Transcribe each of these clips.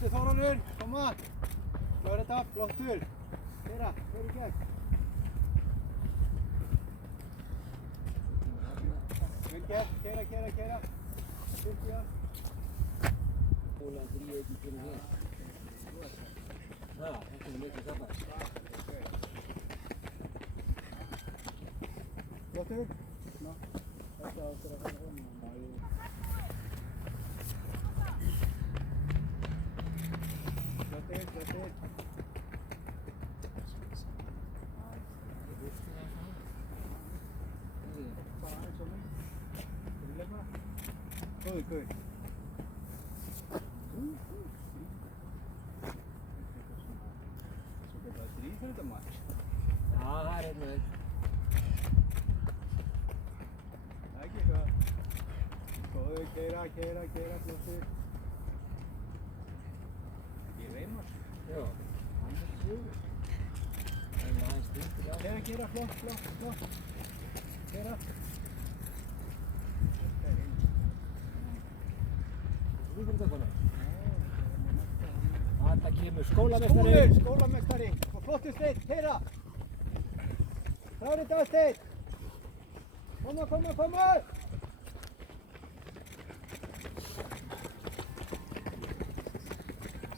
Flottur Þórólfur, koma. Klára þetta, flottur. Keyra, keyra í gegn. Vel gert, keyra. Styrkja. Óla þrýði ekki fyrir hér. Það, þetta mikið kappað. Flottur. Ná, þetta áttur að fara honum. Flottur. Bara aðeins á mig. Góður. Svo getur það þrýð fyrir þetta maður. Já, það einn og einn. Það er ekki eitthvað. Góður, keyra, flottur. Ekki reymar. Já, hann fjögur. Það aðeins styrkir á. Keyra, flott. Keyra. Þú fyrir þetta konar. Þetta kemur skólameistari. Skólameistari. Og flottur Steinn, keyra. Klára þetta Steinn. Koma.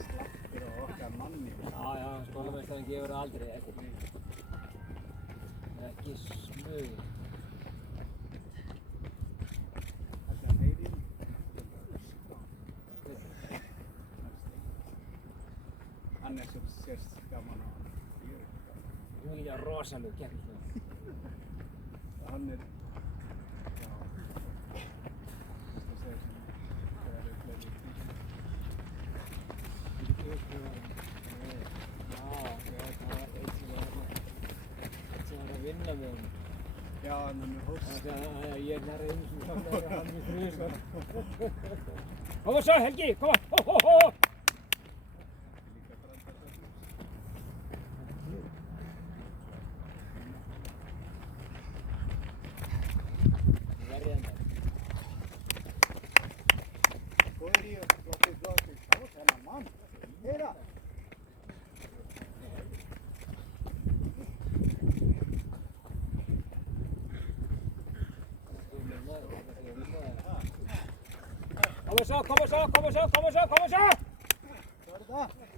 Slappir á okkar manni. Já, skólameistarin gefur aldrei eftir. Ekki smög. Hann er svo sérst gaman á hann. Hún er rosalega gegn það. Hann er, já, það segir sem það eru fleiri það var einn sem var að vinna með hann. Já, hann er með hóst. Ég er nærið einu sem samlega hann með þrjusvar. Koma svo Helgi, koma! Góður í og flottur. Sjá þennan mann. Keyra. Koma svo! Klára þetta.